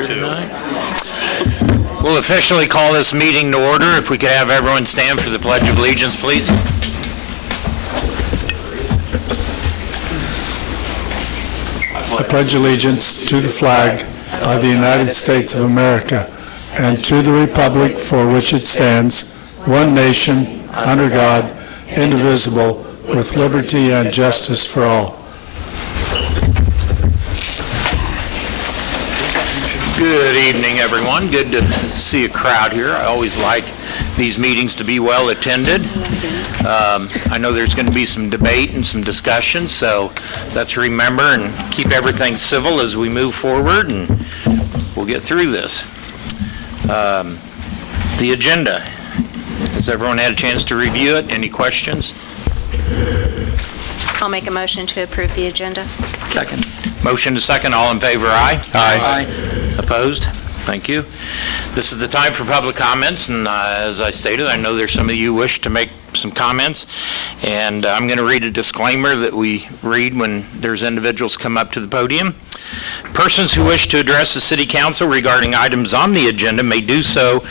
here tonight. We'll officially call this meeting to order. If we could have everyone stand for the Pledge of Allegiance, please. I pledge allegiance to the flag of the United States of America and to the republic for which it stands, one nation, under God, indivisible, with liberty and justice for all. Good evening, everyone. Good to see a crowd here. I always like these meetings to be well attended. I know there's going to be some debate and some discussion, so let's remember and keep everything civil as we move forward, and we'll get through this. The agenda. Has everyone had a chance to review it? Any questions? I'll make a motion to approve the agenda. Second. Motion to second. All in favor, aye? Aye. Opposed? Thank you. This is the time for public comments, and as I stated, I know there's some of you wish to make some comments, and I'm going to read a disclaimer that we read when there's individuals come up to the podium. Persons who wish to address the City Council regarding items on the agenda may do so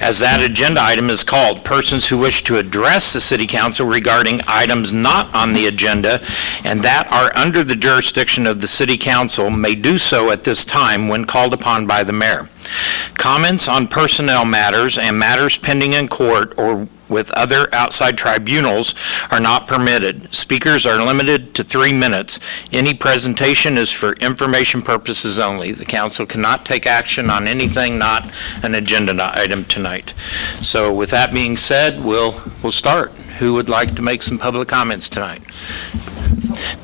as that agenda item is called. Persons who wish to address the City Council regarding items not on the agenda and that are under the jurisdiction of the City Council may do so at this time when called upon by the Mayor. Comments on personnel matters and matters pending in court or with other outside tribunals are not permitted. Speakers are limited to 3 minutes. Any presentation is for information purposes only. The council cannot take action on anything not an agenda item tonight. So with that being said, we'll start. Who would like to make some public comments tonight?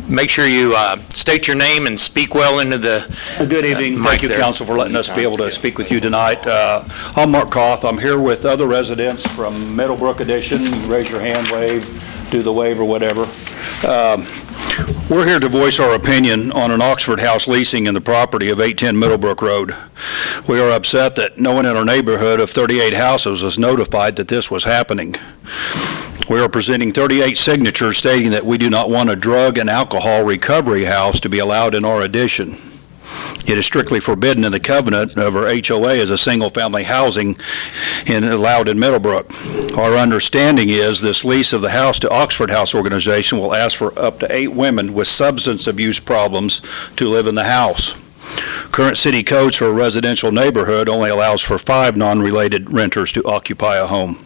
Make sure you state your name and speak well into the Good evening. Thank you, Council, for letting us be able to speak with you tonight. I'm Mark Koth. I'm here with other residents from Meadowbrook Addition. Raise your hand, wave, do the wave or whatever. We're here to voice our opinion on an Oxford House leasing in the property of 810 Middlebrook Road. We are upset that no one in our neighborhood of 38 houses was notified that this was happening. We are presenting 38 signatures stating that we do not want a drug and alcohol recovery house to be allowed in our addition. It is strictly forbidden in the covenant of our HOA as a single-family housing allowed in Middlebrook. Our understanding is this lease of the house to Oxford House Organization will ask for up to 8 women with substance abuse problems to live in the house. Current city codes for a residential neighborhood only allows for 5 non-related renters to occupy a home.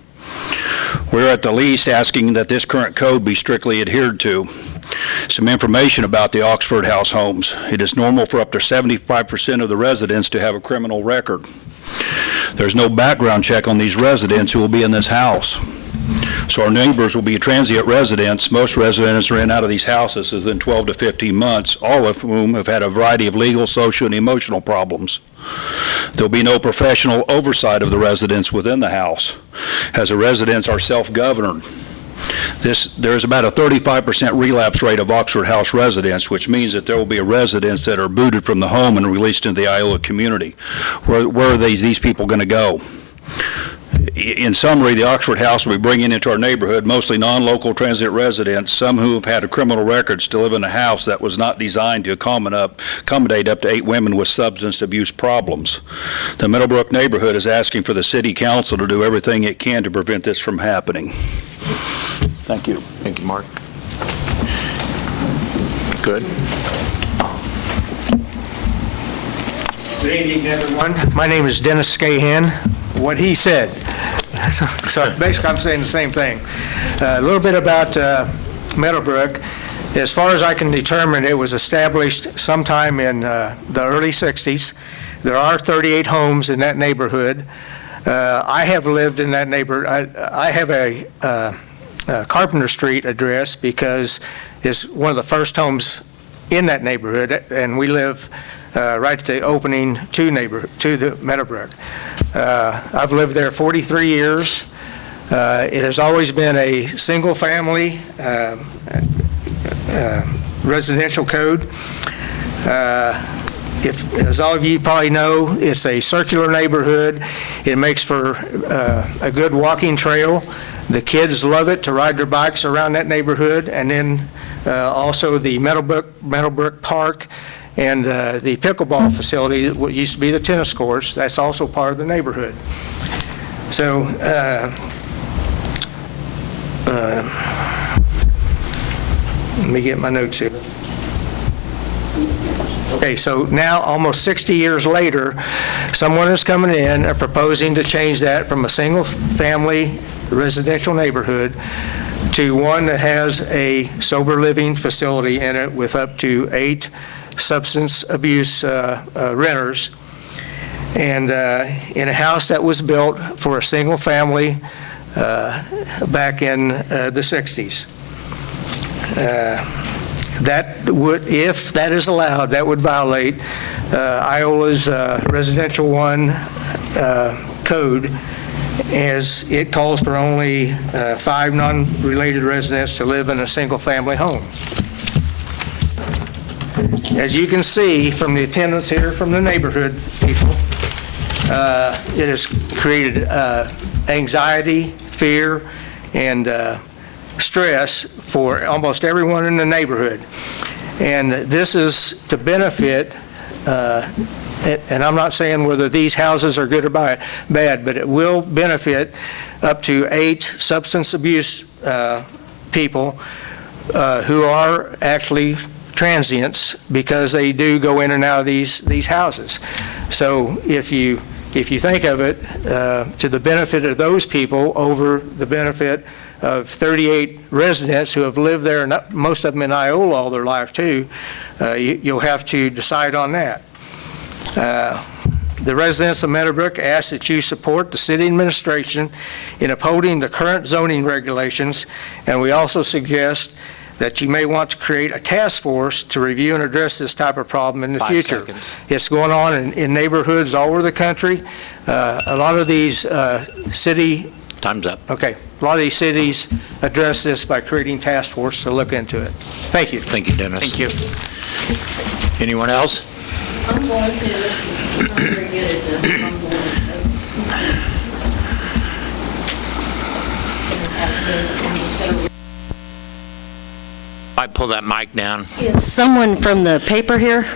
We're at the least asking that this current code be strictly adhered to. Some information about the Oxford House homes. It is normal for up to 75% of the residents to have a criminal record. There's no background check on these residents who will be in this house. So our neighbors will be transient residents. Most residents are in and out of these houses within 12 to 15 months, all of whom have had a variety of legal, social, and emotional problems. There'll be no professional oversight of the residents within the house, as the residents are self-governed. There is about a 35% relapse rate of Oxford House residents, which means that there will be residents that are booted from the home and released into the Iola community. Where are these people going to go? In summary, the Oxford House will be bringing into our neighborhood mostly non-local transient residents, some who have had criminal records to live in a house that was not designed to accommodate up to 8 women with substance abuse problems. The Middlebrook neighborhood is asking for the City Council to do everything it can to prevent this from happening. Thank you. Thank you, Mark. Good. Good evening, everyone. My name is Dennis Scahan. What he said. So basically, I'm saying the same thing. A little bit about Meadowbrook. As far as I can determine, it was established sometime in the early 60s. There are 38 homes in that neighborhood. I have lived in that neighborhood. I have a Carpenter Street address because it's one of the first homes in that neighborhood, and we live right at the opening to the Meadowbrook. I've lived there 43 years. It has always been a single-family residential code. As all of you probably know, it's a circular neighborhood. It makes for a good walking trail. The kids love it to ride their bikes around that neighborhood, and then also the Meadowbrook Park And the pickleball facility, what used to be the tennis courts, that's also part of the neighborhood. So let me get my notes here. Okay, so now, almost 60 years later, someone is coming in and proposing to change that from a single-family residential neighborhood to one that has a sober living facility in it with up to 8 substance abuse renters, and in a house that was built for a single family back in the 60s. That would, if that is allowed, that would violate Iola's Residential 1 code, as it calls for only 5 non-related residents to live in a single-family home. As you can see from the attendance here from the neighborhood people, it has created anxiety, fear, and stress for almost everyone in the neighborhood. And this is to benefit, and I'm not saying whether these houses are good or bad, but it will benefit up to 8 substance abuse people who are actually transients, because they do go in and out of these houses. So if you think of it to the benefit of those people over the benefit of 38 residents who have lived there, and most of them in Iola all their life too, you'll have to decide on that. The residents of Meadowbrook ask that you support the city administration in upholding the current zoning regulations, and we also suggest that you may want to create a task force to review and address this type of problem in the 5 future. seconds. It's going on in neighborhoods all over the country. A lot of these city Time's up. Okay. A lot of these cities address this by creating task force to look into it. Thank you. Thank you, Dennis. Thank you. Anyone else? I'm going to, I'm very good at this, I'm going to. I pull that mic down. Is someone from the paper here?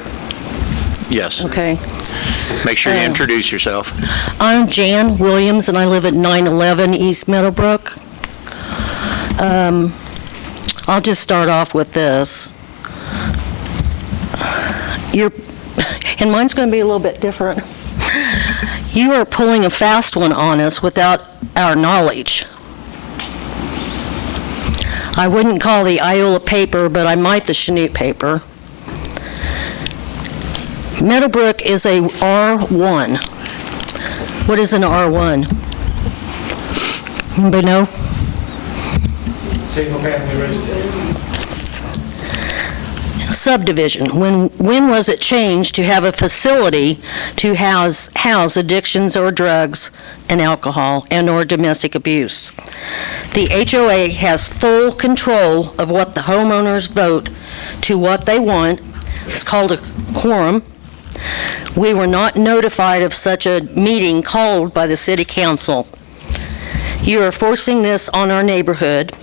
Yes. Okay. Make sure you introduce yourself. I'm Jan Williams, and I live at 911 East Meadowbrook. I'll just start off with this. And mine's going to be a little bit different. You are pulling a fast one on us without our knowledge. I wouldn't call the Iola paper, but I might the Chanute paper. Meadowbrook is a R1. What is an R1? Anybody know? Single-family residence. Subdivision. When was it changed to have a facility to house addictions or drugs and alcohol and or domestic abuse? The HOA has full control of what the homeowners vote to what they want. It's called a quorum. We were not notified of such a meeting called by the city council. You are forcing this on our neighborhood.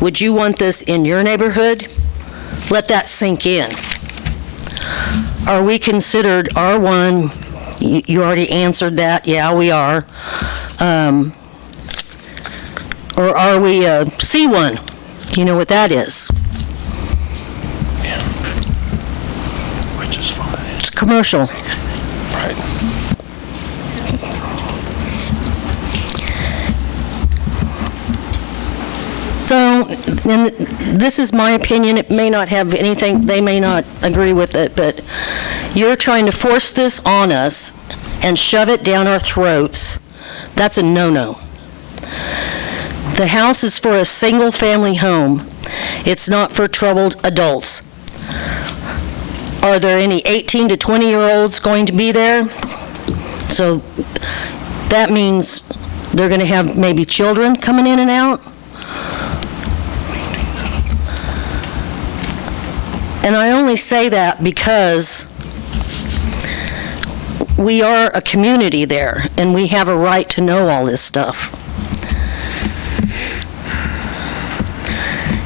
Would you want this in your neighborhood? Let that sink in. Are we considered R1? You already answered that. Yeah, we are. Or are we a C1? You know what that is? Which is fine. It's commercial. Right. So, and this is my opinion, it may not have anything, they may not agree with it, but you're trying to force this on us and shove it down our throats. That's a no-no. The house is for a single-family home. It's not for troubled adults. Are there any 18 to 20-year-olds going to be there? So that means they're going to have maybe children coming in and out? And I only say that because we are a community there, and we have a right to know all this stuff.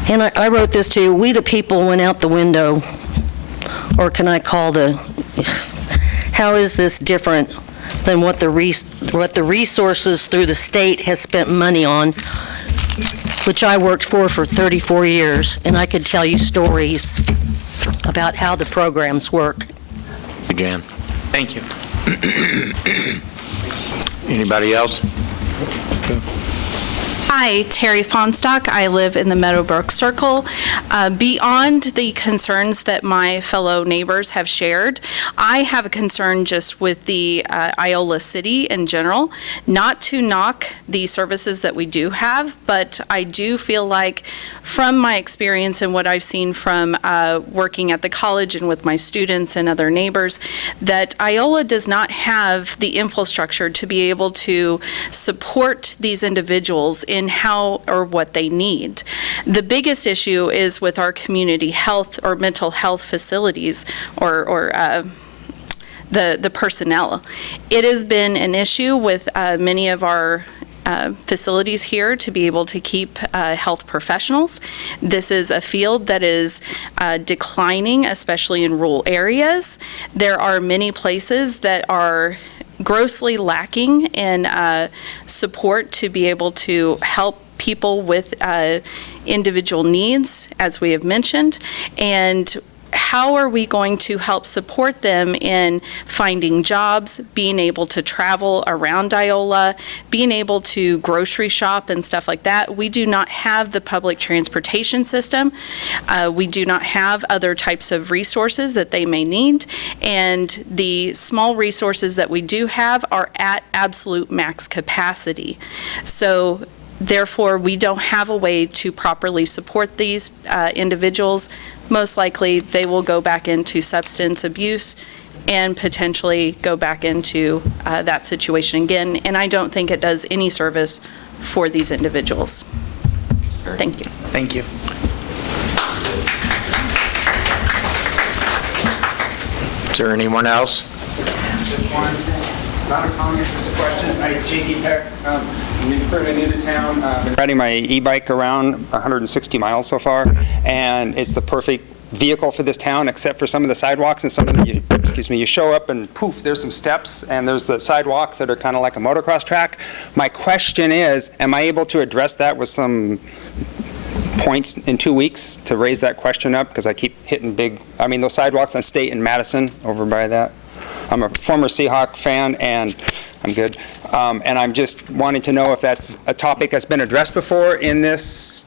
And I wrote this too. We the people went out the window or can I call how is this different than what the resources through the state has spent money on, which I worked for 34 years, and I could tell you stories about how the programs work. Jan. Thank you. Anybody else? Hi, Terry Fonstock. I live in the Meadowbrook Circle. Beyond the concerns that my fellow neighbors have shared, I have a concern just with the Iola City in general. Not to knock the services that we do have, but I do feel like from my experience and what I've seen from working at the college and with my students and other neighbors, that Iola does not have the infrastructure to be able to support these individuals in how or what they need. The biggest issue is with our community health or mental health facilities or the personnel. It has been an issue with many of our facilities here to be able to keep health professionals. This is a field that is declining, especially in rural areas. There are many places that are grossly lacking in support to be able to help people with individual needs, as we have mentioned, and how are we going to help support them in finding jobs, being able to travel around Iola, being able to grocery shop and stuff like that? We do not have the public transportation system. We do not have other types of resources that they may need. And the small resources that we do have are at absolute max capacity. So therefore, we don't have a way to properly support these individuals. Most likely, they will go back into substance abuse and potentially go back into that situation again. And I don't think it does any service for these individuals. Thank you. Thank you. Is there anyone else? Not a comment, just a question. I'm J.D. Peck, fairly new to town. Been riding my e-bike around 160 miles so far, and it's the perfect vehicle for this town, except for some of the sidewalks and some of the, you show up and poof, there's some steps, and there's the sidewalks that are kind of like a motocross track. My question is, am I able to address that with some points in 2 weeks to raise that question up? Because I keep hitting those sidewalks on State and Madison over by that. I'm a former Seahawk fan, and I'm good. And I'm just wanting to know if that's a topic that's been addressed before in this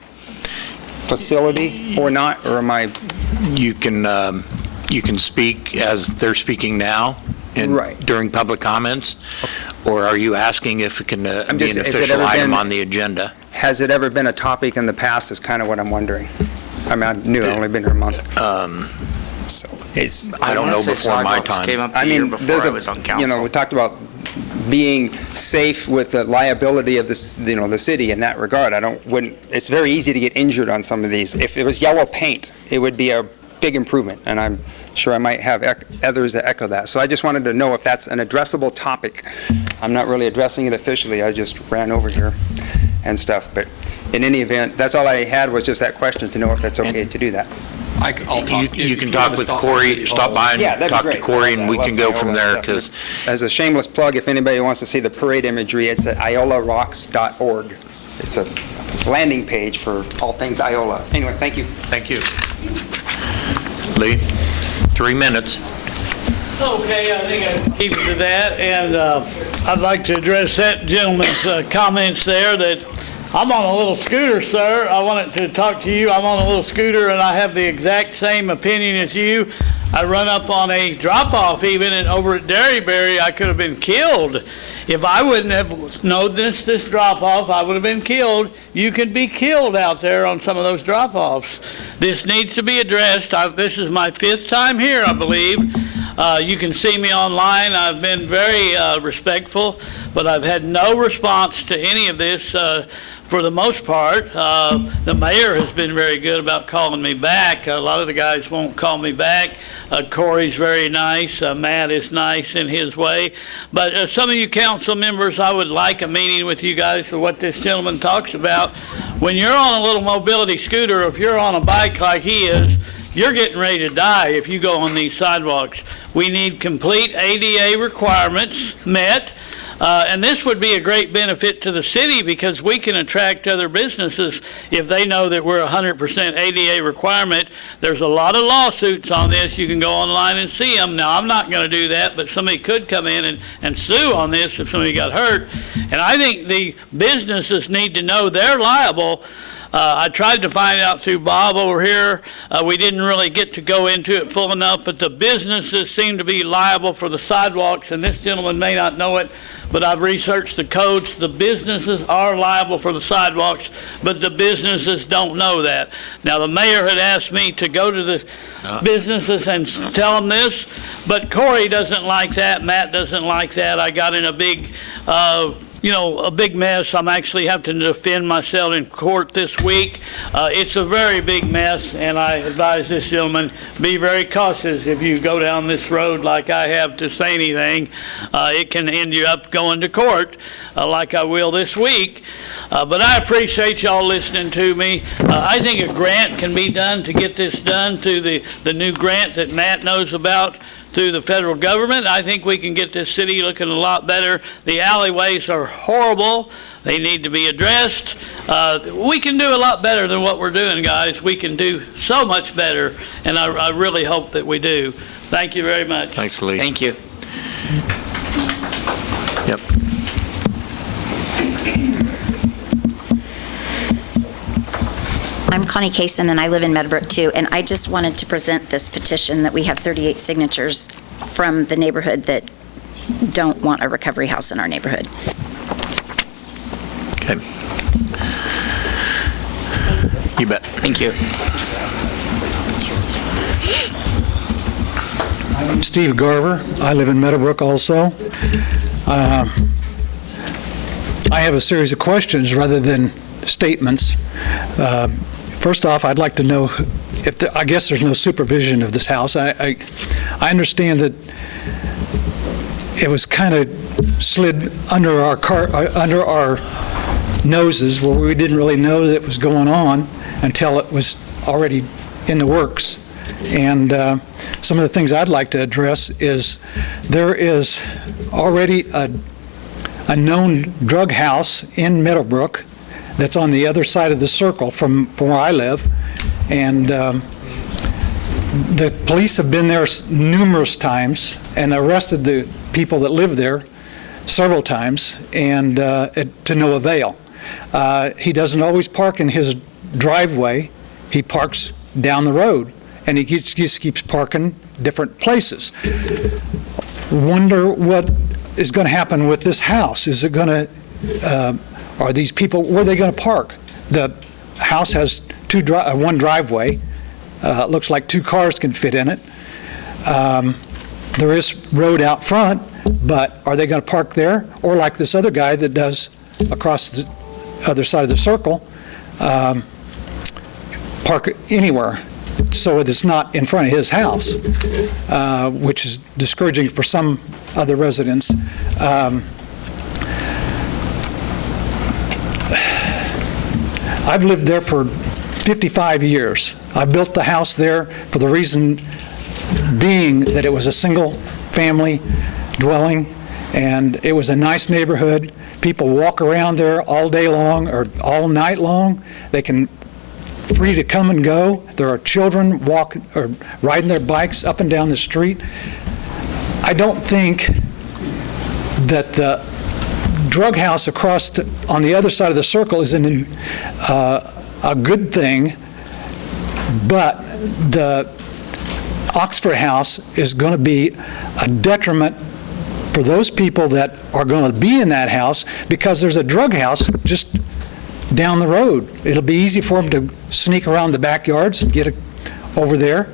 facility or not, or am I? You can speak as they're speaking now Right. during public comments, or are you asking if it can be an has it official ever item been- on the agenda? Has it ever been a topic in the past is kind of what I'm wondering. I'm new, I've only been here a month. So it's, I don't know before my time. Came up the year before I was on council. we talked about being safe with the liability of this, the city in that regard. It's very easy to get injured on some of these. If it was yellow paint, it would be a big improvement, and I'm sure I might have others that echo that. So I just wanted to know if that's an addressable topic. I'm not really addressing it officially, I just ran over here and stuff, but in any event, that's all I had was just that question to know if that's okay to do that. I'll talk. You can talk with Corey, stop by Yeah, and that'd be talk to great. Corey, and we I can love go from Iola there, stuff. because As a shameless plug, if anybody wants to see the parade imagery, it's at iolarocks.org. It's a landing page for all things Iola. Anyway, thank you. thank you. Lee, 3 minutes. Okay, I think I can keep it to that, and I'd like to address that gentleman's comments there that I'm on a little scooter, sir. I wanted to talk to you. I'm on a little scooter, and I have the exact same opinion as you. I run up on a drop-off even, and over at Derryberry, I could have been killed. If I wouldn't have known this drop-off, I would have been killed. You could be killed out there on some of those drop-offs. This needs to be addressed. This is my 5th time here, I believe. You can see me online. I've been very respectful, but I've had no response to any of this for the most part. The mayor has been very good about calling me back. A lot of the guys won't call me back. Corey's very nice. Matt is nice in his way. But some of you council members, I would like a meeting with you guys for what this gentleman talks about. When you're on a little mobility scooter, if you're on a bike like he is, you're getting ready to die if you go on these sidewalks. We need complete ADA requirements met. And this would be a great benefit to the city because we can attract other businesses if they know that we're 100% ADA requirement. There's a lot of lawsuits on this. You can go online and see them. Now, I'm not going to do that, but somebody could come in and sue on this if somebody got hurt. And I think the businesses need to know they're liable. I tried to find out through Bob over here. We didn't really get to go into it full enough, but the businesses seem to be liable for the sidewalks, and this gentleman may not know it, but I've researched the codes. The businesses are liable for the sidewalks, but the businesses don't know that. Now, the mayor had asked me to go to the businesses and tell them this, but Corey doesn't like that. Matt doesn't like that. I got in a big a big mess. I'm actually having to defend myself in court this week. It's a very big mess, and I advise this gentleman, be very cautious if you go down this road like I have to say anything. It can end you up going to court like I will this week. But I appreciate y'all listening to me. I think a grant can be done to get this done through the new grant that Matt knows about through the federal government. I think we can get this city looking a lot better. The alleyways are horrible. They need to be addressed. We can do a lot better than what we're doing, guys. We can do so much better, and I really hope that we do. Thank you very much. Thanks, Lee. Thank you. Yep. I'm Connie Kaysen, and I live in Meadowbrook, too, and I just wanted to present this petition that we have 38 signatures from the neighborhood that don't want a recovery house in our neighborhood. Okay. You bet. Thank you. I'm Steve Garver. I live in Meadowbrook also. I have a series of questions rather than statements. First off, I'd like to know if I guess there's no supervision of this house. I understand that it was kind of slid under our noses where we didn't really know that was going on until it was already in the works. And some of the things I'd like to address is there is already a known drug house in Meadowbrook that's on the other side of the circle from where I live. And the police have been there numerous times and arrested the people that live there several times, and to no avail. He doesn't always park in his driveway. He parks down the road, and he just keeps parking different places. Wonder what is going to happen with this house. Is it going to are these people, where are they going to park? The house has one driveway. It looks like 2 cars can fit in it. There is road out front, but are they going to park there? Or like this other guy that does across the other side of the circle, park anywhere so it's not in front of his house, which is discouraging for some other residents. I've lived there for 55 years. I built the house there for the reason being that it was a single-family dwelling, and it was a nice neighborhood. People walk around there all day long or all night long. They can free to come and go. There are children riding their bikes up and down the street. I don't think that the drug house on the other side of the circle is a good thing, but the Oxford House is going to be a detriment for those people that are going to be in that house because there's a drug house just down the road. It'll be easy for them to sneak around the backyards and get over there.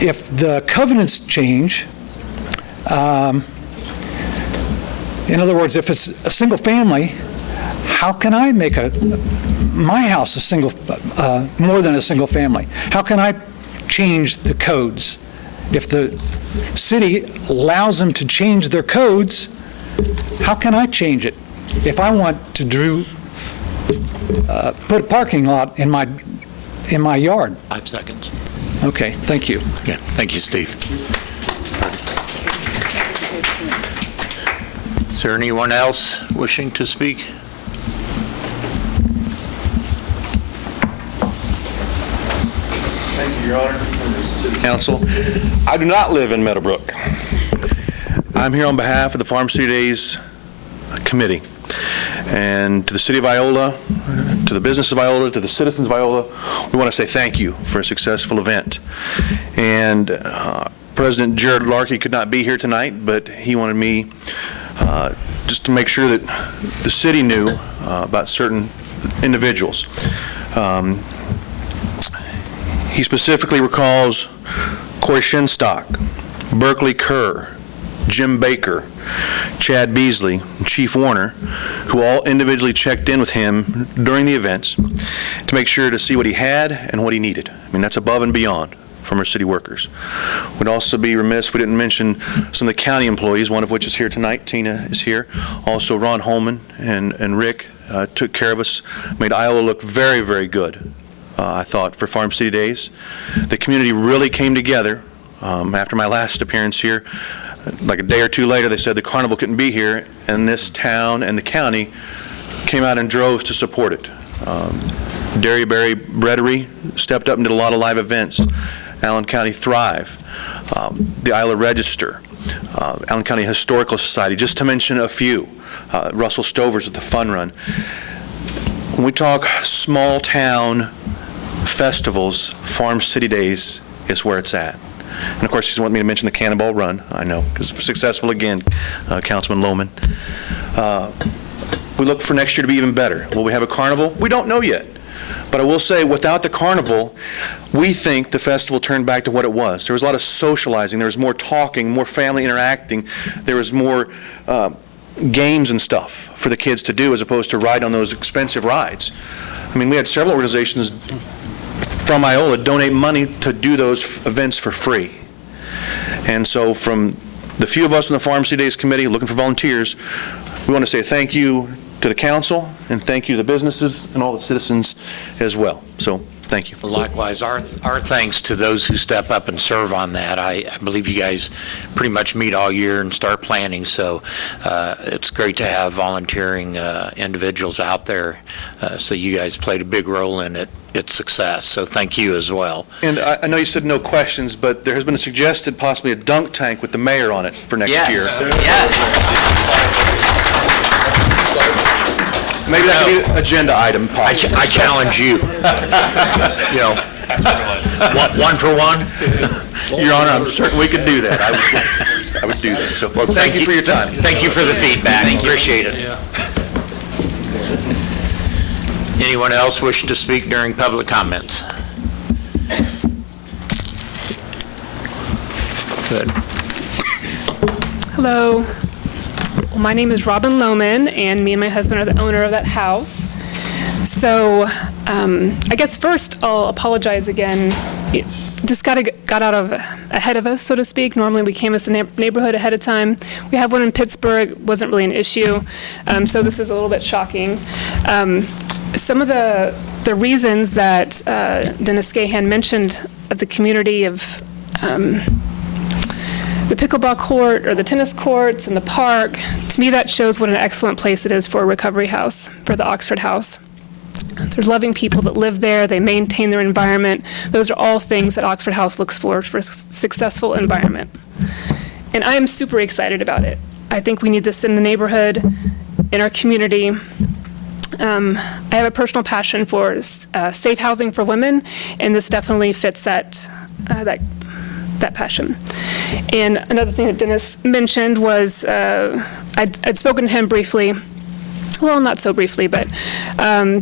If the covenants change, in other words, if it's a single family, how can I make my house more than a single family? How can I change the codes? If the city allows them to change their codes, how can I change it? If I want to put a parking lot in my yard. 5 seconds. Okay, thank you. Yeah, thank you, Steve. Is there anyone else wishing to speak? Thank you, Your Honor. Members of the council. I do not live in Meadowbrook. I'm here on behalf of the Farm City Days Committee. And to the city of Iola, to the business of Iola, to the citizens of Iola, we want to say thank you for a successful event. And President Jared Larkey could not be here tonight, but he wanted me just to make sure that the city knew about certain individuals. He specifically recalls Corey Shinstock, Berkeley Kerr, Jim Baker, Chad Beasley, and Chief Warner, who all individually checked in with him during the events to make sure to see what he had and what he needed. I mean, that's above and beyond from our city workers. We'd also be remiss if we didn't mention some of the county employees, one of which is here tonight. Tina is here. Also, Ron Holman and Rick took care of us, made Iola look very, very good, I thought, for Farm City Days. The community really came together after my last appearance here. Like a day or two later, they said the carnival couldn't be here, and this town and the county came out in droves to support it. Derryberry Breadery stepped up and did a lot of live events. Allen County Thrive, the Iola Register, Allen County Historical Society, just to mention a few. Russell Stover's with the Fun Run. When we talk small town festivals, Farm City Days is where it's at. And of course, he's wanted me to mention the Cannonball Run, I know, because successful again, Councilman Lohman. We look for next year to be even better. Will we have a carnival? We don't know yet. But I will say, without the carnival, we think the festival turned back to what it was. There was a lot of socializing. There was more talking, more family interacting. There was more games and stuff for the kids to do as opposed to ride on those expensive rides. I mean, we had several organizations from Iola donate money to do those events for free. And so from the few of us in the Farm City Days Committee looking for volunteers, we want to say thank you to the council and thank you to the businesses and all the citizens as well. So thank you. Likewise, our thanks to those who step up and serve on that. I believe you guys pretty much meet all year and start planning, so it's great to have volunteering individuals out there. So you guys played a big role in its success, so thank you as well. And I know you said no questions, but there has been suggested possibly a dunk tank with the mayor on it for next year. Yes. Maybe that could be an agenda item. I challenge you. You know, one for one. Your Honor, I'm certain we could do that. I would do that. So well, thank you for your time. Thank you for the feedback. Appreciate it. Yeah. Anyone else wish to speak during public comments? Good. Hello. Well, my name is Robin Lohman, and me and my husband are the owner of that house. So I guess first I'll apologize again. This got out ahead of us, so to speak. Normally we canvass the neighborhood ahead of time. We have one in Pittsburgh. It wasn't really an issue. So this is a little bit shocking. Some of the reasons that Dennis Gahan mentioned of the community of the pickleball court or the tennis courts and the park, to me that shows what an excellent place it is for a recovery house, for the Oxford House. There's loving people that live there, they maintain their environment. Those are all things that Oxford House looks for a successful environment. And I am super excited about it. I think we need this in the neighborhood, in our community. I have a personal passion for safe housing for women, and this definitely fits that passion. And another thing that Dennis mentioned was, I'd spoken to him briefly, well, not so briefly, but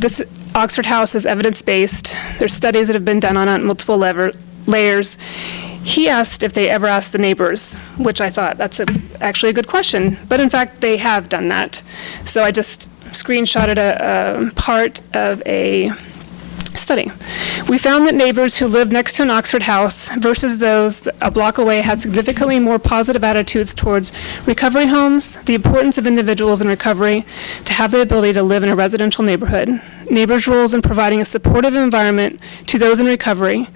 this Oxford House is evidence-based. There's studies that have been done on it, multiple layers. He asked if they ever asked the neighbors, which I thought that's actually a good question, but in fact they have done that. So I just screenshotted a part of a study. We found that neighbors who lived next to an Oxford house versus those a block away had significantly more positive attitudes towards recovery homes, the importance of individuals in recovery to have the ability to live in a residential neighborhood, neighbors' roles in providing a supportive environment to those in recovery,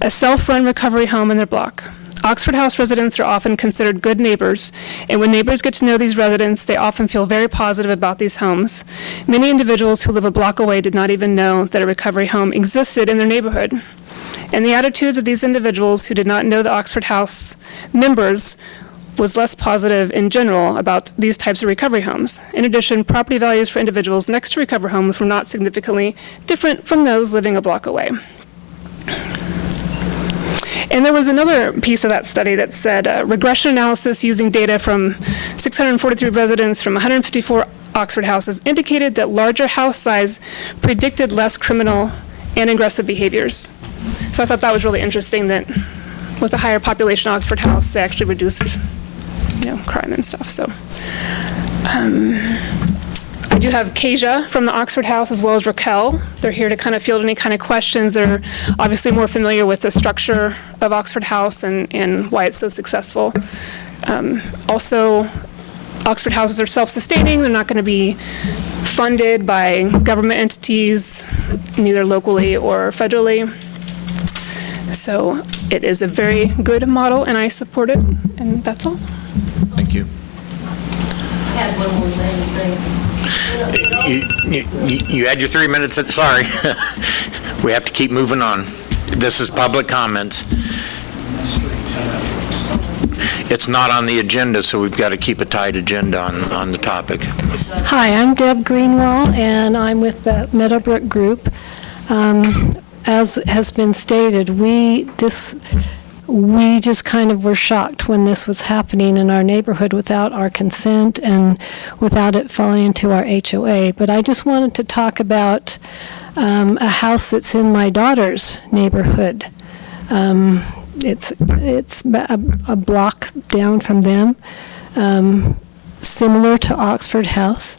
a self-run recovery home in their block. Oxford House residents are often considered good neighbors, and when neighbors get to know these residents, they often feel very positive about these homes. Many individuals who live a block away did not even know that a recovery home existed in their neighborhood. And the attitudes of these individuals who did not know the Oxford House members was less positive in general about these types of recovery homes. In addition, property values for individuals next to recovery homes were not significantly different from those living a block away. And there was another piece of that study that said regression analysis using data from 643 residents from 154 Oxford houses indicated that larger house size predicted less criminal and aggressive behaviors. So I thought that was really interesting that with a higher population Oxford house, they actually reduced, crime and stuff. So I do have Kasia from the Oxford House as well as Raquel. They're here to kind of field any kind of questions. They're obviously more familiar with the structure of Oxford House and why it's so successful. Also, Oxford houses are self-sustaining. They're not going to be funded by government entities, neither locally or federally. So it is a very good model, and I support it, and that's all. Thank you. I had one more thing to say. You had your 3 minutes. Sorry. We have to keep moving on. This is public comments. It's not on the agenda, so we've got to keep a tight agenda on the topic. Hi, I'm Deb Greenwell, and I'm with the Meadowbrook Group. As has been stated, we just kind of were shocked when this was happening in our neighborhood without our consent and without it falling into our HOA. But I just wanted to talk about a house that's in my daughter's neighborhood. It's a block down from them, similar to Oxford House,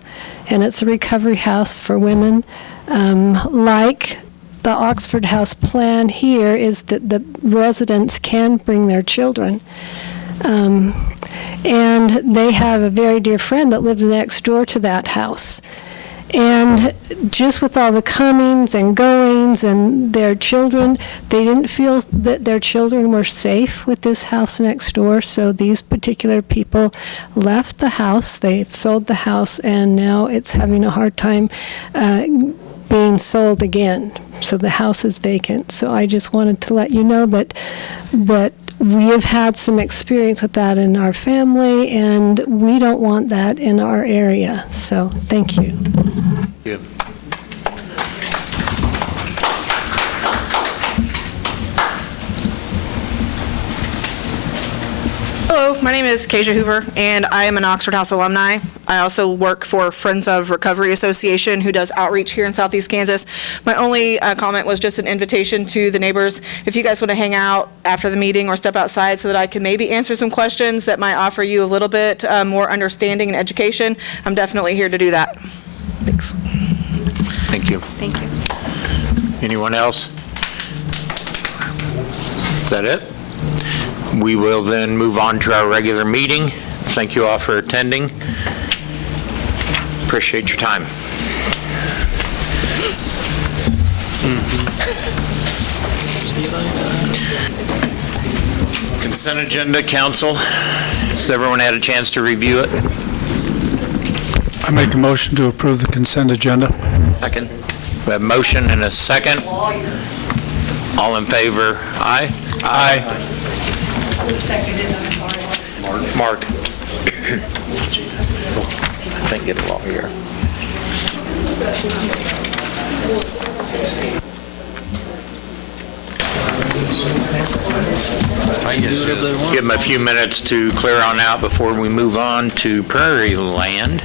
and it's a recovery house for women. Like the Oxford House plan here is that the residents can bring their children. And they have a very dear friend that lives next door to that house. And just with all the comings and goings and their children, they didn't feel that their children were safe with this house next door. So these particular people left the house. They've sold the house, and now it's having a hard time being sold again. So the house is vacant. So I just wanted to let you know that we have had some experience with that in our family, and we don't want that in our area. So thank you. Thank you. Hello, my name is Kasia Hoover, and I am an Oxford House alumni. I also work for Friends of Recovery Association, who does outreach here in Southeast Kansas. My only comment was just an invitation to the neighbors. If you guys want to hang out after the meeting or step outside so that I can maybe answer some questions that might offer you a little bit more understanding and education, I'm definitely here to do that. Thanks. Thank you. Thank you. Anyone else? Is that it? We will then move on to our regular meeting. Thank you all for attending. Appreciate your time. Consent agenda, council. Has everyone had a chance to review it? I make a motion to approve the consent agenda. Second. We have a motion and a second. All in favor? Aye? Aye. Who seconded? I'm sorry. Mark. I think get it all here. Give them a few minutes to clear on out before we move on to Prairie Land.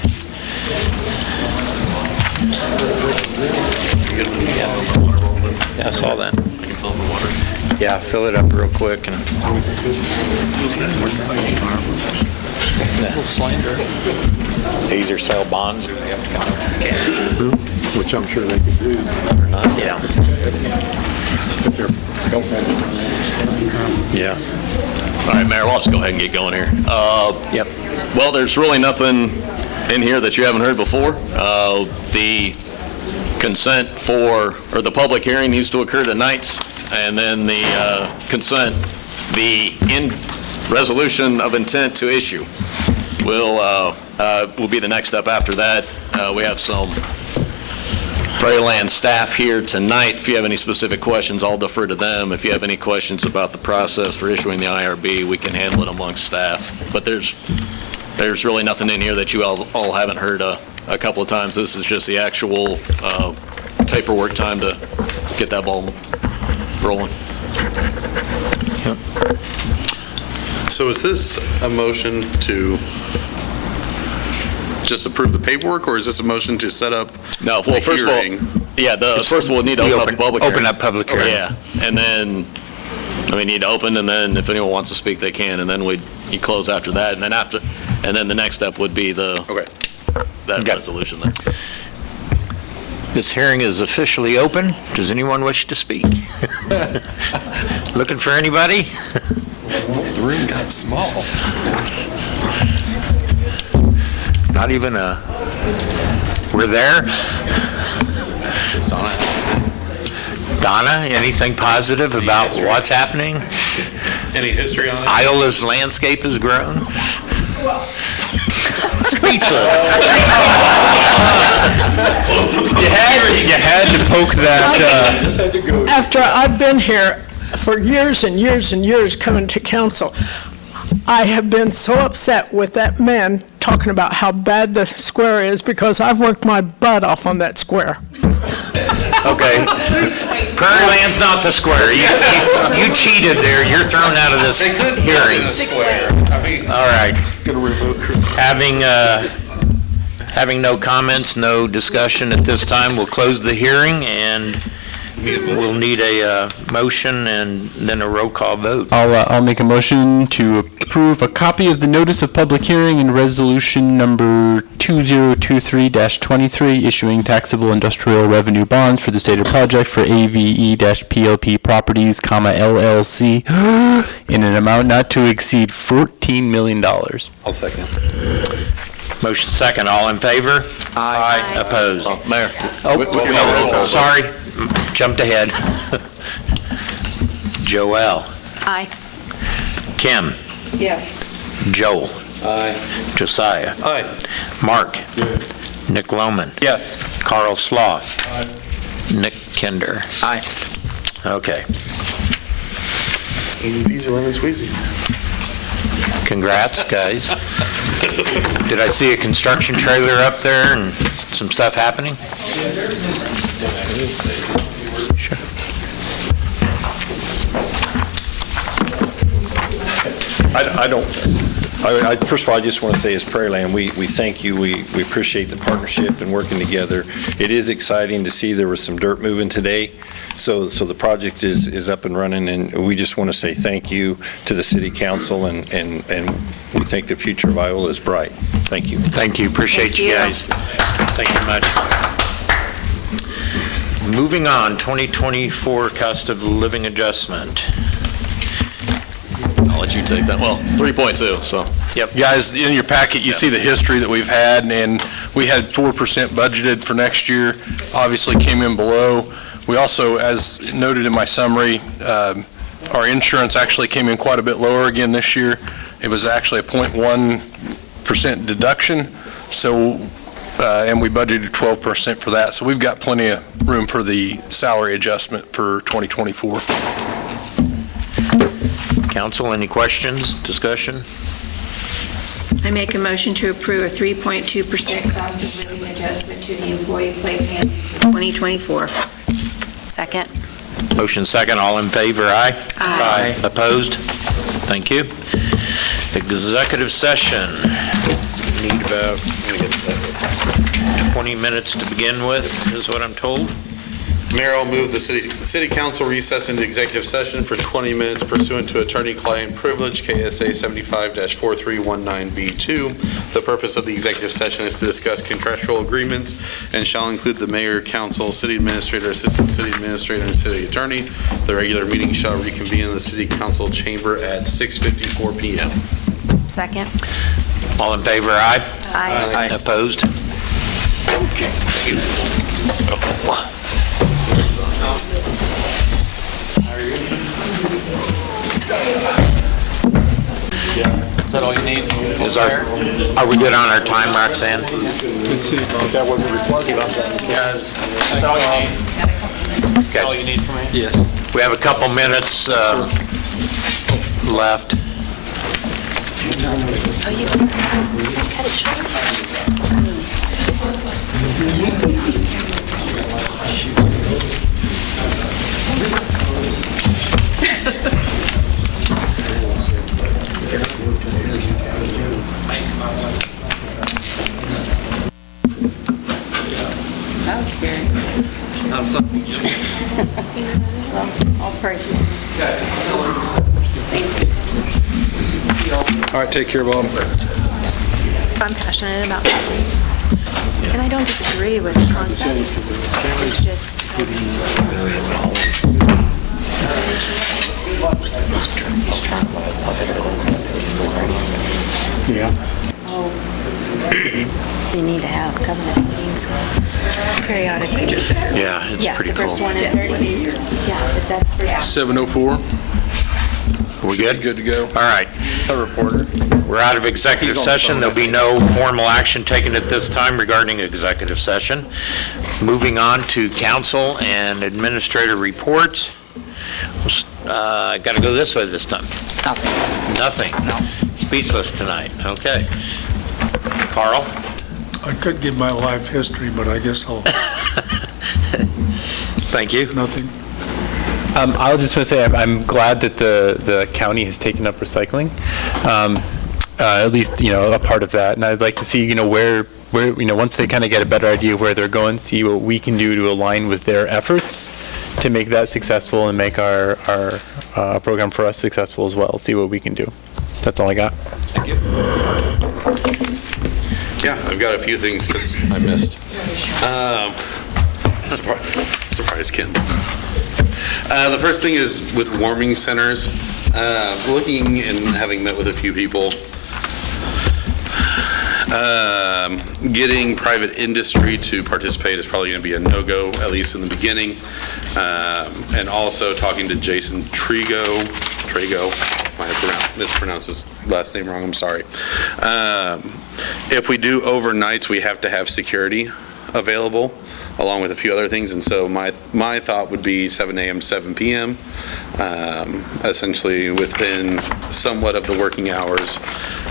Yeah, I saw that. Yeah, fill it up real quick. And Slander. Either sell bonds or they have to come out with cash. Which I'm sure they could do. Or not, yeah. If they're, Yeah. All right, Mayor, well, let's go ahead and get going here. Yep. Well, there's really nothing in here that you haven't heard before. The consent for, or the public hearing needs to occur tonight, and then the consent, the resolution of intent to issue will be the next step after that. We have some Prairie staff here tonight. If you have any specific questions, I'll defer to them. If you have any questions about the process for issuing the IRB, we can handle it amongst staff. But there's really nothing in here that you all haven't heard a couple of times. This is just the actual paperwork time to get that ball rolling. Yep. So is this a motion to just approve the paperwork, or is this a motion to set up No, well, first of all, yeah, first of all, we need to open up the public hearing. Open up public hearing. Yeah, and then, we need to open, and then if anyone wants to speak, they can, and then you close after that, and then the next step would be that resolution there. This hearing is officially open. Does anyone wish to speak? Looking for anybody? The room got small. Not even we're there? Donna, anything positive about what's happening? Any history on it? Iola's landscape has grown? Speechless. You had to poke that. After I've been here for years and years and years coming to council, I have been so upset with that man talking about how bad the square is because I've worked my butt off on that square. Okay. Prairie Land's not the square. You cheated there. You're thrown out of this hearing. All right. Having no comments, no discussion at this time, we'll close the hearing, and we'll need a motion and then a roll call vote. I'll make a motion to approve a copy of the notice of public hearing and resolution number 2023-23 issuing taxable industrial revenue bonds for the stated project for AVE-PLP Properties, LLC in an amount not to exceed $14 million. I'll second. Motion second. All in favor? Aye. Opposed? Mayor. Sorry. Jumped ahead. Joelle. Aye. Kim. Yes. Joel. Aye. Josiah. Aye. Mark. Nick Loman. Yes. Carl Sloth. Nick Kinder. Aye. Okay. Easy peasy, lemon squeezy. Congrats, guys. Did I see a construction trailer up there and some stuff happening? Sure. First of all, I just want to say as Prairie Land, we thank you. We appreciate the partnership and working together. It is exciting to see there was some dirt moving today. So the project is up and running, and we just want to say thank you to the city council, and we think the future of Iola is bright. Thank you. Thank you. Appreciate you guys. Thank you much. Moving on, 2024 cost of living adjustment. I'll let you take that. Well, 3.2, so. Yep. Guys, in your packet, you see the history that we've had, and we had 4% budgeted for next year, obviously came in below. We also, as noted in my summary, our insurance actually came in quite a bit lower again this year. It was actually a 0.1% deduction, so, and we budgeted 12% for that. So we've got plenty of room for the salary adjustment for 2024. Council, any questions, discussion? I make a motion to approve a 3.2% cost of living adjustment to the employee pay plan for 2024. Second. Motion second. All in favor, aye? Aye. Opposed? Thank you. Executive session. Need about 20 minutes to begin with, is what I'm told. Mayor, I'll move the city council recess into executive session for 20 minutes pursuant to attorney-client privilege, KSA 75-4319B2. The purpose of the executive session is to discuss contractual agreements and shall include the mayor, council, city administrator, assistant city administrator, and city attorney. The regular meeting shall reconvene in the city council chamber at 6:54 p.m. Second. All in favor, aye? Aye. Opposed? Okay. Is that all you need? Are we good on our time, Roxanne? That wasn't recorded. Yes. That's all you need? That's all you need from me? Yes. We have a couple minutes left. Oh, you cut it short? That was scary. Well, I'll pray. All right, take care, Bob. I'm passionate about it. And I don't disagree with the concept. It's just... Yeah. Oh, you need to have covenant meetings periodically. Yeah, it's pretty the cool. first one in 30. Yeah, if that's for... 7:04. We good? Good to go. All right. A reporter. We're out of executive session. There'll be no formal action taken at this time regarding executive session. Moving on to council and administrator reports. Got to go this way this time. Nothing. No. Speechless tonight. Okay. Carl? I could give my life history, but I guess I'll... Thank you. Nothing. I was just going to say I'm glad that the county has taken up recycling, at least a part of that, and I'd like to see where once they kind of get a better idea of where they're going, see what we can do to align with their efforts to make that successful and make our program for us successful as well. See what we can do. That's all I got. Thank you. Yeah, I've got a few things because I missed. Surprise, Ken. The first thing is with warming centers. Looking and having met with a few people, getting private industry to participate is probably going to be a no-go, at least in the beginning. And also talking to Jason Trego, might have mispronounced his last name wrong, I'm sorry. If we do overnights, we have to have security available, along with a few other things, and so my thought would be 7 a.m. to 7 p.m., essentially within somewhat of the working hours,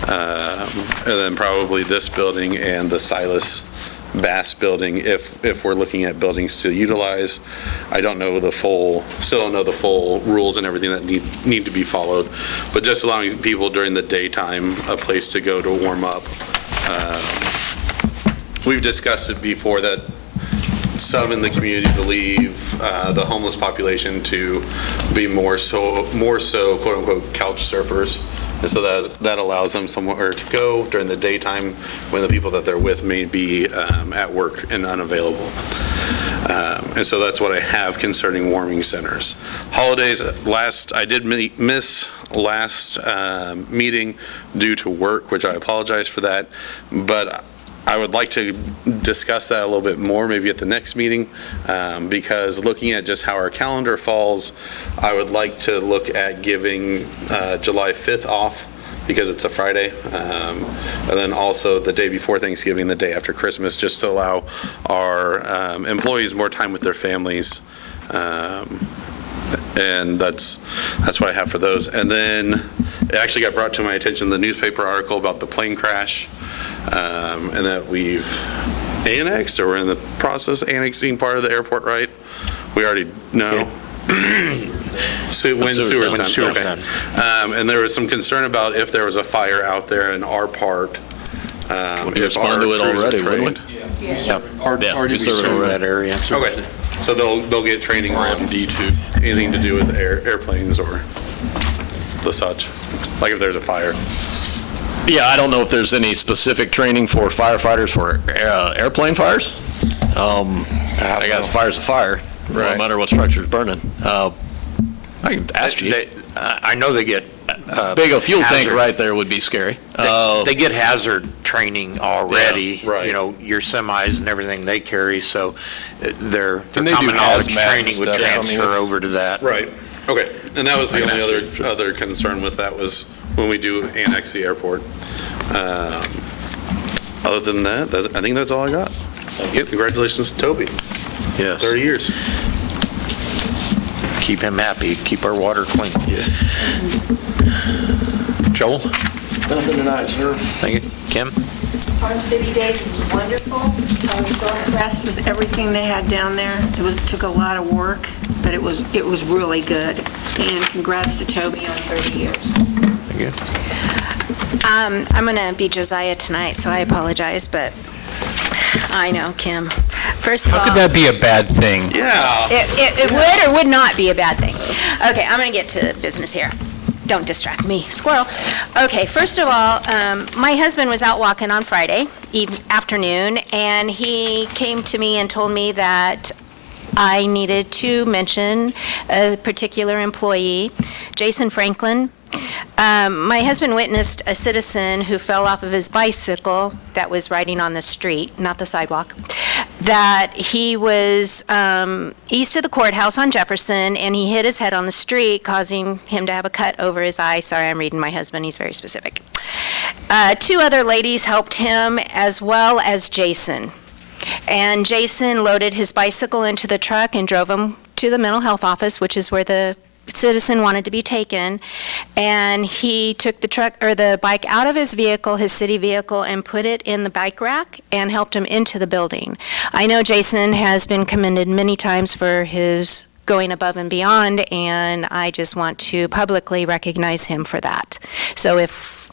and then probably this building and the Silas Bass building, if we're looking at buildings to utilize. I don't know still don't know the full rules and everything that need to be followed, but just allowing people during the daytime a place to go to warm up. We've discussed it before that some in the community believe the homeless population to be more so quote unquote couch surfers. And so that allows them somewhere to go during the daytime when the people that they're with may be at work and unavailable. And so that's what I have concerning warming centers. Holidays, I did miss last meeting due to work, which I apologize for that, but I would like to discuss that a little bit more, maybe at the next meeting, because looking at just how our calendar falls, I would like to look at giving July 5th off because it's a Friday, and then also the day before Thanksgiving, the day after Christmas, just to allow our employees more time with their families. And that's what I have for those. And then it actually got brought to my attention, the newspaper article about the plane crash. And that we've annexed, or we're in the process of annexing part of the airport, right? We already know. When sewer's done. And there was some concern about if there was a fire out there in our part. We respond to it already, wouldn't we? Yeah. Already we serve that area. Okay. So they'll get training on D2, anything to do with airplanes or the such, like if there's a fire. Yeah, I don't know if there's any specific training for firefighters for airplane fires. I guess fire's a fire, no matter what structure's burning. I can ask Chief. I know they get. Big a fuel tank right there would be scary. They get hazard training already. Yeah, right. You know, your semis and everything they carry, so their And they do common knowledge hazmat training and would stuff, so I mean, transfer it's- over to that. Right. Okay. And that was the I can only ask other concern with that was when we do annex the airport. Other than that, I think that's all I got. Thank you. Congratulations to Toby. Yes. 30 years. Keep him happy, keep our water clean. Yes. Joel? Nothing tonight, sir. Thank you. Kim? Farm City Days was wonderful. I was so impressed with everything they had down there. Took a lot of work, but it was really good. And congrats to Toby on 30 years. Thank you. I'm going to be Josiah tonight, so I apologize, but I know, Kim. First of all... How could that be a bad thing? Yeah. It would or would not be a bad thing. Okay, I'm going to get to business here. Don't distract me, squirrel. Okay, first of all, my husband was out walking on Friday afternoon, and he came to me and told me that I needed to mention a particular employee, Jason Franklin. My husband witnessed a citizen who fell off of his bicycle that was riding on the street, not the sidewalk, that he was east of the courthouse on Jefferson, and he hit his head on the street, causing him to have a cut over his eye. Sorry, I'm reading my husband. He's very specific. 2 other ladies helped him, as well as Jason. And Jason loaded his bicycle into the truck and drove him to the mental health office, which is where the citizen wanted to be taken, and he took the bike out of his vehicle, his city vehicle, and put it in the bike rack and helped him into the building. I know Jason has been commended many times for his going above and beyond, and I just want to publicly recognize him for that. So if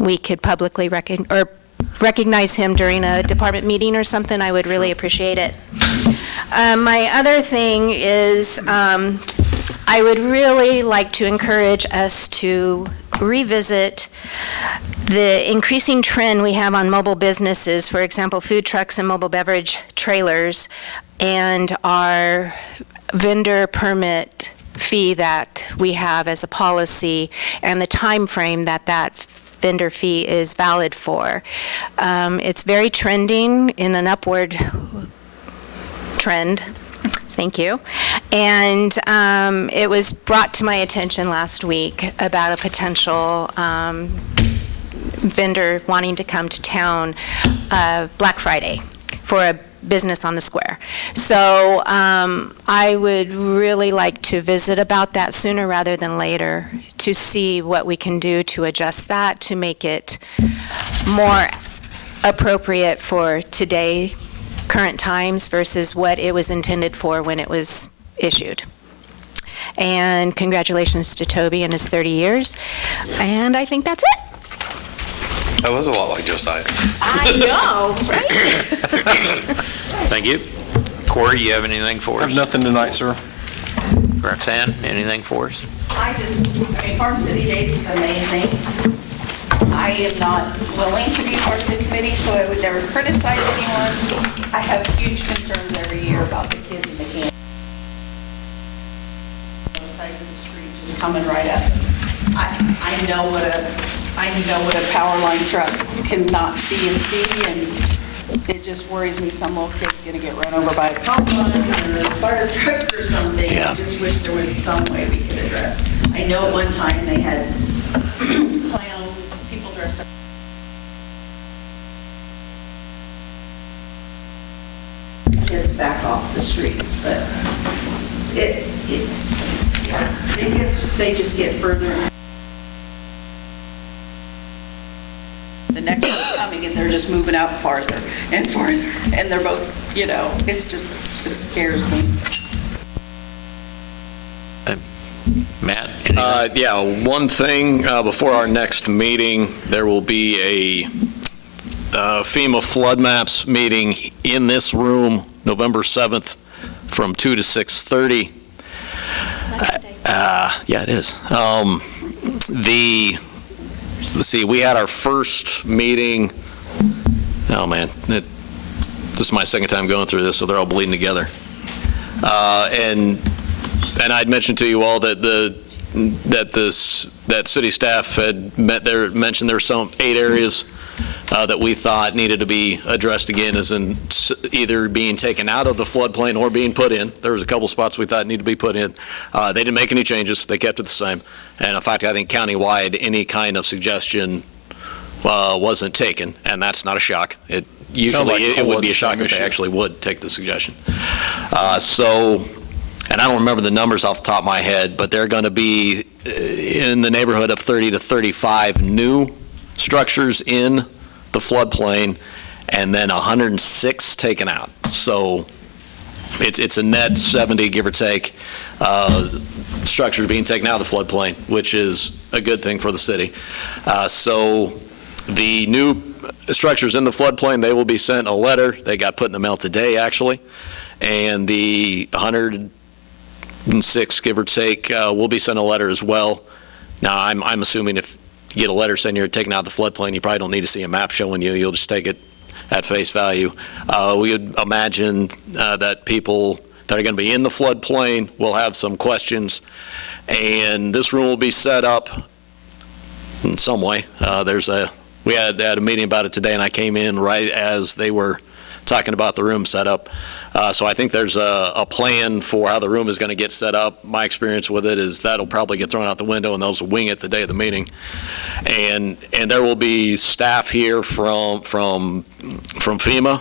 we could publicly recognize him during a department meeting or something, I would really appreciate it. My other thing is, I would really like to encourage us to revisit the increasing trend we have on mobile businesses, for example, food trucks and mobile beverage trailers, and our vendor permit fee that we have as a policy, and the time frame that vendor fee is valid for. It's very trending in an upward trend. Thank you. And it was brought to my attention last week about a potential vendor wanting to come to town Black Friday for a business on the square. So I would really like to visit about that sooner rather than later to see what we can do to adjust that, to make it more appropriate for today, current times, versus what it was intended for when it was issued. And congratulations to Toby and his 30 years. And I think that's it. That was a lot like Josiah. I know, right? Thank you. Corey, you have anything for us? I have nothing tonight, sir. Roxanne, anything for us? Farm City Days is amazing. I am not willing to be part of the committee, so I would never criticize anyone. I have huge concerns every year about the kids in the camp. On the side of the street, just coming right at them. I know what a power line truck cannot see, and it just worries me some little kid's going to get run over by a pump line or a fire truck or something. Yeah. I just wish there was some way we could address. I know at one time they had clowns, people dressed up. Kids back off the streets, but they just get further. The next one's coming, and they're just moving out farther and farther, and they're both, it scares me. Matt? Yeah, one thing, before our next meeting, there will be a FEMA flood maps meeting in this room, November 7th, from 2 to 6:30. Yeah, it is. Let's see, we had our first meeting, oh man, this is my second time going through this, so they're all bleeding together. And I'd mentioned to you all that that city staff had mentioned there were some 8 areas that we thought needed to be addressed again, as in either being taken out of the floodplain or being put in. There was a couple spots we thought needed to be put in. They didn't make any changes. They kept it the same. And in fact, I think countywide, any kind of suggestion wasn't taken, and that's not a shock. Usually, it would be a shock if they actually would take the suggestion. And I don't remember the numbers off the top of my head, but they're going to be in the neighborhood of 30 to 35 new structures in the floodplain, and then 106 taken out. So it's a net 70, give or take, structures being taken out of the floodplain, which is a good thing for the city. So the new structures in the floodplain, they will be sent a letter. They got put in the mail today, actually. And the 106, give or take, will be sent a letter as well. Now, I'm assuming if you get a letter saying you're taking out the floodplain, you probably don't need to see a map showing you. You'll just take it at face value. We would imagine that people that are going to be in the floodplain will have some questions, and this room will be set up in some way. We had a meeting about it today, and I came in right as they were talking about the room setup. So I think there's a plan for how the room is going to get set up. My experience with it is that'll probably get thrown out the window, and they'll wing it the day of the meeting. And there will be staff here from FEMA,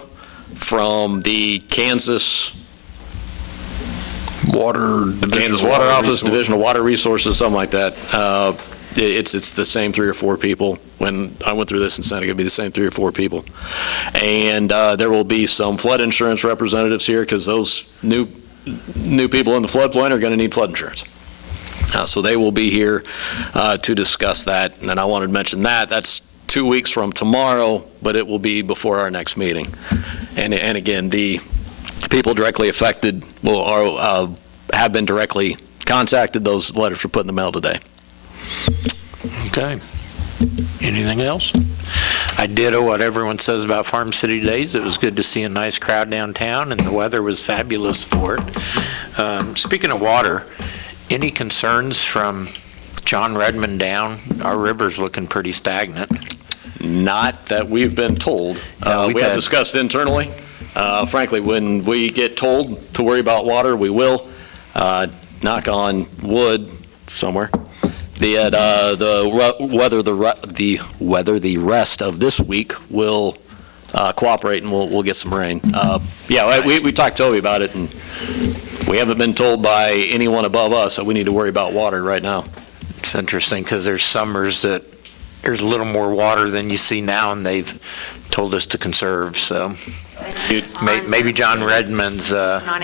from the Kansas Water Office, Division of Water Resources, something like that. It's the same 3 or 4 people. When I went through this in Seneca, it'd be the same 3 or 4 people. And there will be some flood insurance representatives here, because those new people in the floodplain are going to need flood insurance. So they will be here to discuss that. And I wanted to mention that's 2 weeks from tomorrow, but it will be before our next meeting. And again, the people directly affected have been directly contacted. Those letters were put in the mail today. Okay. Anything else? I ditto what everyone says about Farm City Days. It was good to see a nice crowd downtown, and the weather was fabulous for it. Speaking of water, any concerns from John Redmond down? Our river's looking pretty stagnant. Not that we've been told. We have discussed internally. Frankly, when we get told to worry about water, we will. Knock on wood somewhere. The weather the rest of this week will cooperate, and we'll get some rain. We talked to Toby about it, and we haven't been told by anyone above us that we need to worry about water right now. It's interesting, because there's summers that there's a little more water than you see now, and they've told us to conserve, so maybe John Redmond's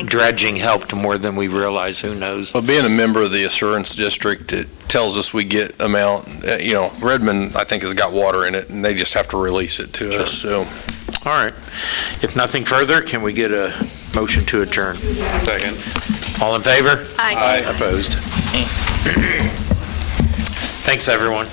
dredging helped more than we realize. Who knows? Well, being a member of the Assurance District, it tells us we get amount. Redmond, I think, has got water in it, and they just have to release it to us. So, all right. If nothing further, can we get a motion to adjourn? Second. All in favor? Aye. Opposed? Thanks, everyone.